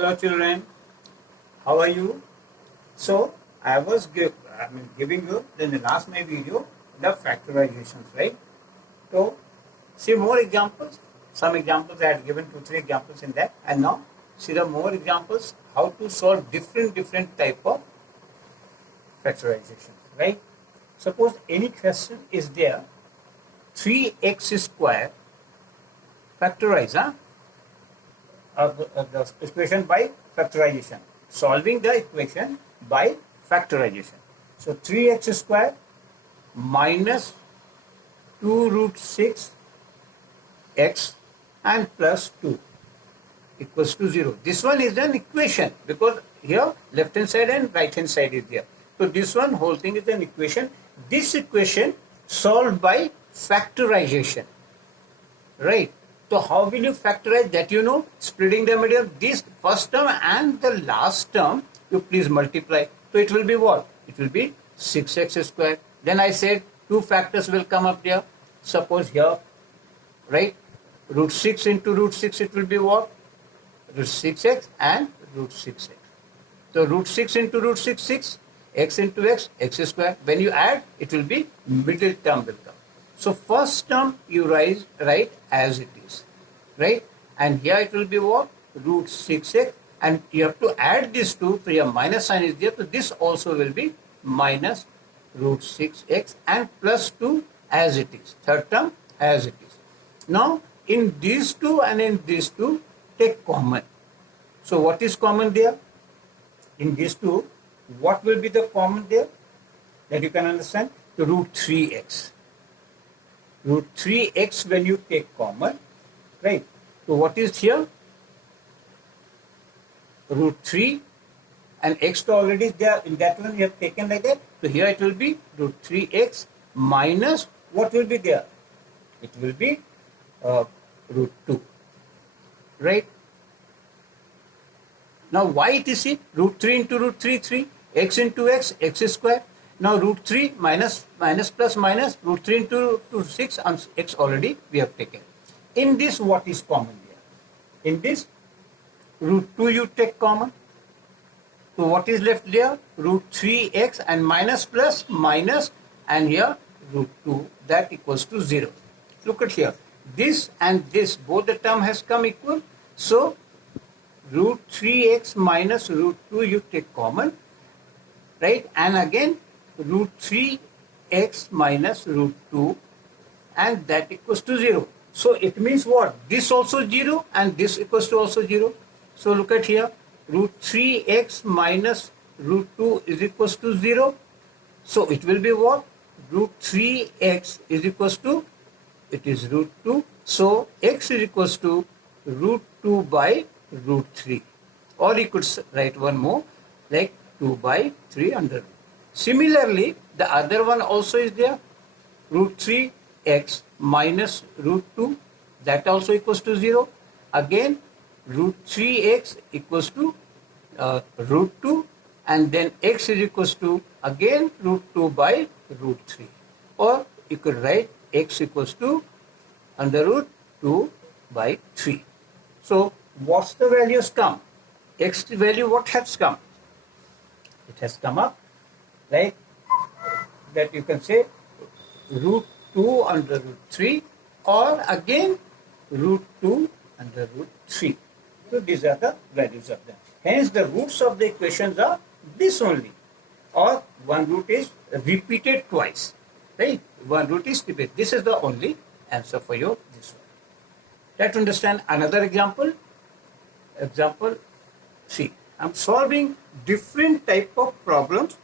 Hello children, how are you? So I was giving you in the last my video the factorizations, right? So see more examples. Some examples I had given 2-3 examples in that, and now see the more examples how to solve different type of factorizations, right? Suppose any question is there, 3x square factorize, the equation by factorization. Solving the equation by factorization. So 3x square minus 2 root 6 x and plus 2 equals to 0. This one is an equation because here left hand side and right hand side is there. So this one whole thing is an equation. This equation solved by factorization, right? So how will you factorize that? You know, splitting the middle, this first term and the last term, you please multiply. So it will be what? It will be 6x squared. Then I said 2 factors will come up there. Suppose here, right? Root 6 into root 6, it will be what? Root 6x and root 6x. So root 6 into root 6, 6. X into x, x squared. When you add, it will be middle term will come. So first term you write as it is, right? And here it will be what? Root 6x, and you have to add this 2, so your minus sign is there, so this also will be minus root 6x and plus 2 as it is. Third term as it is. Now in these two and in these two, take common. So what is common there? In these two, what will be the common there? That you can understand? The root 3x. Root 3x when you take common, right? So what is here? Root 3 and x already is there. In that one you have taken like that. So here it will be root 3x minus what will be there? It will be root 2, right? Now why it is root 3 into root 3, 3, x into x, x square. Now root 3 minus plus minus, root 3 into 6 and x already we have taken. In this what is common there? In this root 2 you take common. So what is left there? Root 3x and minus plus minus, and here root 2, that equals to 0. Look at here. This and this, both the term has come equal. So root 3x minus root 2 you take common, right? And again root 3x minus root 2, and that equals to 0. So it means what? This also 0 and this equals to also 0. So look at here, root 3x minus root 2 is equals to 0. So it will be what? Root 3x is equals to, it is root 2. So x is equals to root 2 by root 3. Or you could write one more, like 2 by 3 under root. Similarly, the other one also is there, root 3x minus root 2, that also equals to 0. Again, root 3x equals to root 2, and then x is equals to again root 2 by root 3. Or you could write x equals to under root 2 by 3. So what's the values come? X value what has come? It has come up like that, you can say root 2 under root 3, or again root 2 under root 3. So these are the values of them. Hence the roots of the equations are this only, or one root is repeated twice, right? One root is repeated. This is the only answer for your this one. Try to understand another example. Example C. I'm solving different type of problems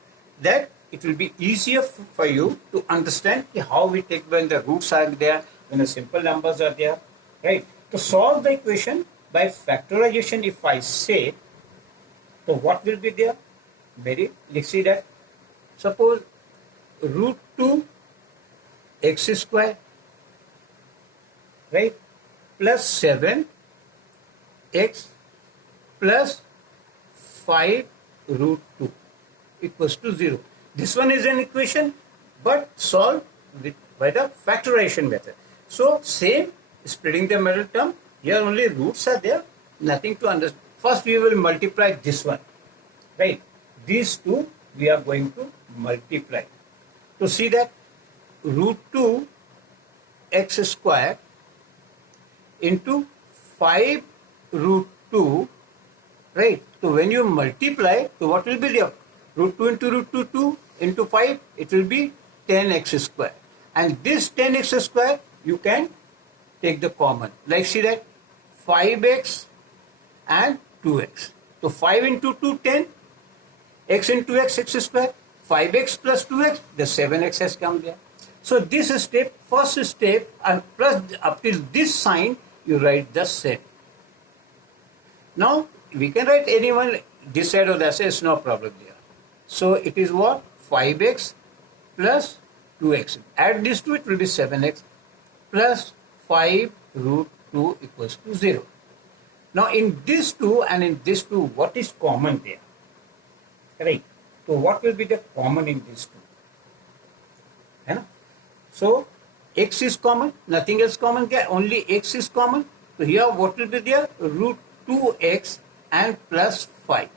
that it will be easier for you to understand how we take when the roots are there, when the simple numbers are there, right? To solve the equation by factorization, if I say, so what will be there? Let's see that. Suppose root 2 x square, right, plus 7 x plus 5 root 2 equals to 0. This one is an equation, but solved by the factorization method. So same splitting the middle term. Here only roots are there, nothing to understand. first we will multiply this one, right? These two we are going to multiply. To see that, root 2 x square into 5 root 2, right? So when you multiply, so what will be there? Root 2 into root 2, 2 into 5, it will be 10x square. And this 10x square, you can take the common. Like see that, 5x and 2x. So 5 into 2, 10. X into x, x square. 5x plus 2x, the 7x has come there. So this step, first step, and plus up till this sign, you write the set. Now, we can write anyone this side or that side, it's no problem there. So it is what? 5x plus 2x. Add this to it, will be 7x plus 5 root 2 equals to 0. Now in this 2 and in this 2, what is common there? Right. So what will be the common in these two? Right? So x is common, nothing else common there, only x is common. So here what will be there? Root 2x and plus 5.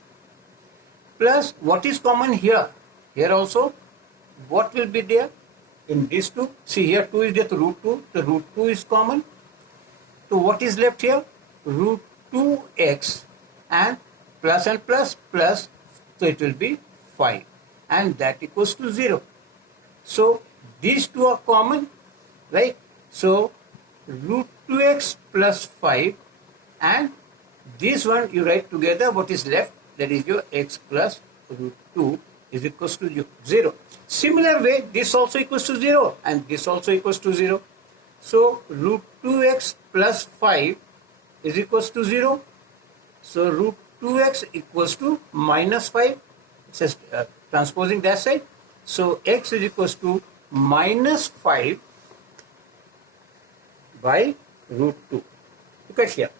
Plus what is common here? Here also what will be there in these two? See here 2 is there, so root 2. The root 2 is common. So what is left here? Root 2x and plus, so it will be 5 and that equals to 0. So these two are common, right? So root 2x plus 5 and this one you write together, what is left, that is your x plus root 2 is equals to 0. Similar way, this also equals to 0 and this also equals to 0. So root 2x plus 5 is equals to 0. So root 2x equals to minus 5. It says transposing that side. So x is equals to minus 5 by root 2. Look at here.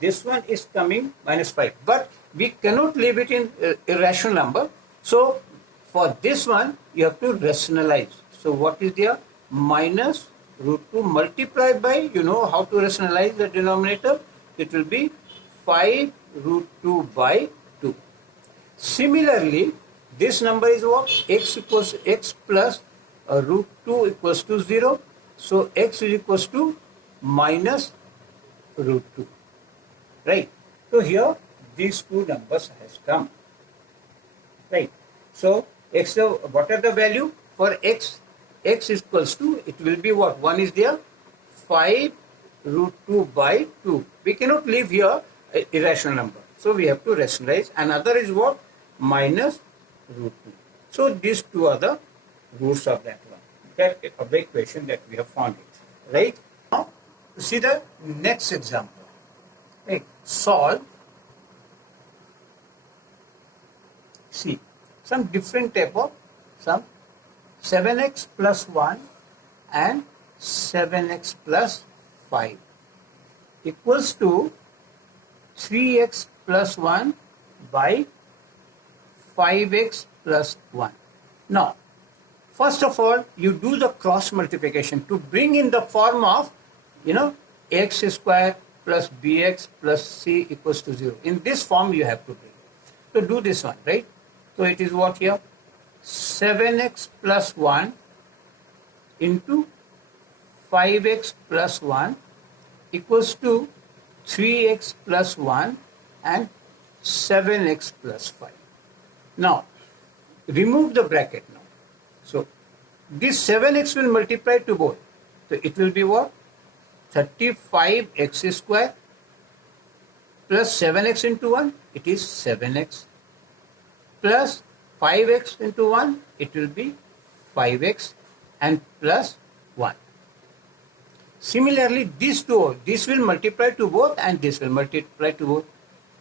This one is coming minus 5. But we cannot leave it in irrational number. So for this one, you have to rationalize. So what is there? Minus root 2 multiplied by, you know how to rationalize the denominator. It will be 5 root 2 by 2. Similarly, this number is what? X equals x plus root 2 equals to 0. So x is equals to minus root 2. Right. So here these two numbers has come. Right. So x, what are the value for x? X is equals to, it will be what? 1 is there, 5 root 2 by 2. We cannot leave here irrational number. So we have to rationalize. Another is what? Minus root 2. So these two are the roots of that one. That of the equation that we have found it. Right? Now, see the next example. Right. Solve. See, some different type of, some 7x plus 1 and 7x plus 5 equals to 3x plus 1 by 5x plus 1. Now, first of all, you do the cross multiplication to bring in the form of, x square plus bx plus c equals to 0. In this form you have to bring. So do this one, right? So it is what here? 7x plus 1 into 5x plus 1 equals to 3x plus 1 and 7x plus 5. Now, remove the bracket now. So, this 7x will multiply to both. So, it will be what? 35x square plus 7x into 1, it is 7x plus 5x into 1, it will be 5x and plus 1. Similarly, these two, this will multiply to both and this will multiply to both.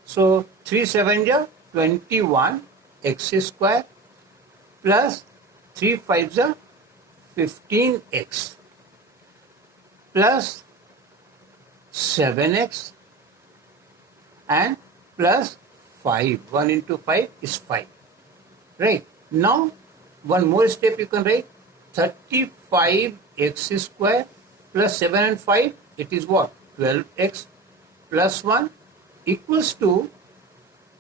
So, 3 7 are 21 x square plus 3 5 are 15x plus 7x and plus 5. 1 into 5 is 5. Right. Now, one more step you can write. 35x square plus 7 and 5, it is what? 12x plus 1 equals to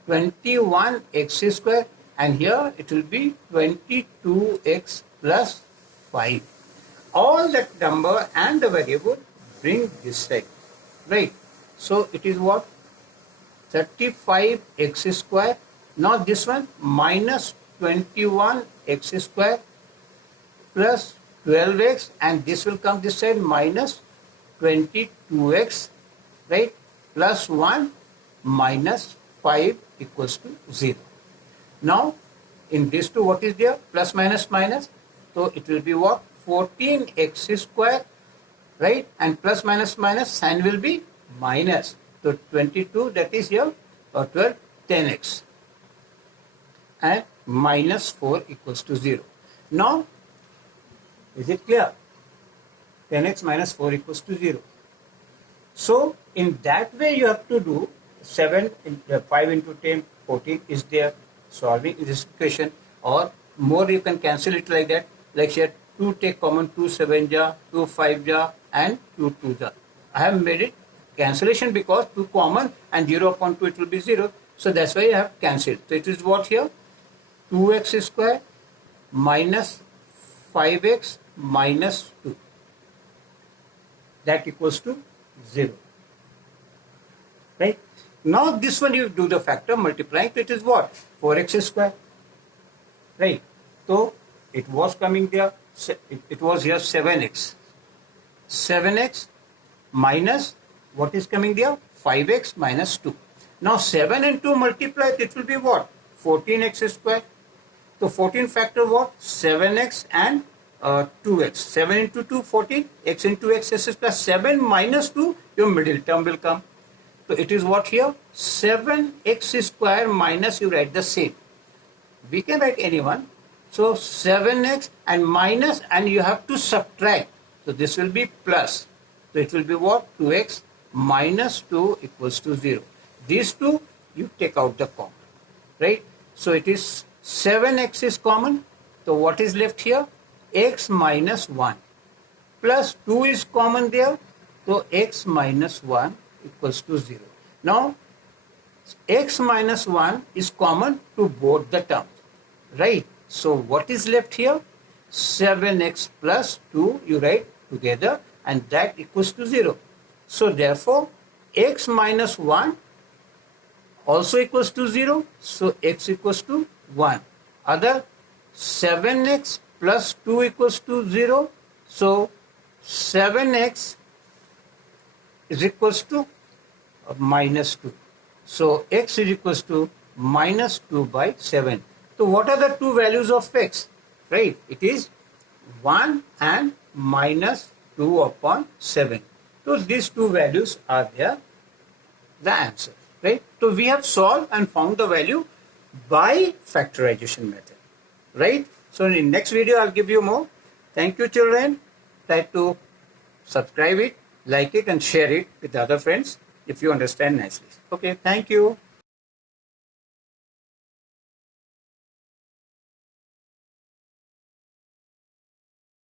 21x square, and here it will be 22x plus 5. All that number and the variable bring this side, right? So it is what? 35x square. Now this one minus 21x square plus 12x, and this will come this side minus 22x, right? Plus 1 minus 5 equals to 0. Now in these two, what is there? Plus minus minus. So it will be what? 14x square, right? And plus minus minus, sign will be minus. So 22, that is here, or 12, 10x. And minus 4 equals to 0. Now, is it clear? 10x minus 4 equals to 0. So in that way you have to do 5 into 10, 14 is there, solving this equation, or more you can cancel it like that, like here 2 take common, 2 7 ja, 2 5 ja, and 2 2 ja. I have made it cancellation because 2 common and 0 upon 2 it will be 0. So that's why I have cancelled. So it is what here? 2x square minus 5x minus 2. That equals to 0. Right? Now this one you do the factor multiplying, so it is what? 4x square. Right? So it was coming there, it was here 7x. 7x minus, what is coming there? 5x minus 2. Now 7 and 2 multiplied, it will be what? 14x square. So 14 factor what? 7x and 2x. 7 into 2, 14. X into x is plus 7 minus 2, your middle term will come. So it is what here? 7x square minus, you write the same. We can write any one. So 7x and minus, and you have to subtract. So this will be plus. So it will be what? 2x minus 2 equals to 0. These two, you take out the common. Right? So it is 7x is common. So what is left here? X minus 1. Plus 2 is common there. So x minus 1 equals to 0. Now, x minus 1 is common to both the terms. Right? So what is left here? 7x plus 2, you write together, and that equals to 0. So therefore, x minus 1 also equals to 0. So x equals to 1. Other 7x plus 2 equals to 0. So 7x is equals to minus 2. So x is equals to minus 2 by 7. So what are the two values of x? Right? It is 1 and minus 2 upon 7. So these two values are there, the answer. Right? So we have solved and found the value by factorization method. Right? So in next video I'll give you more. Thank you children. Try to subscribe it, like it, and share it with other friends if you understand nicely. Okay, thank you.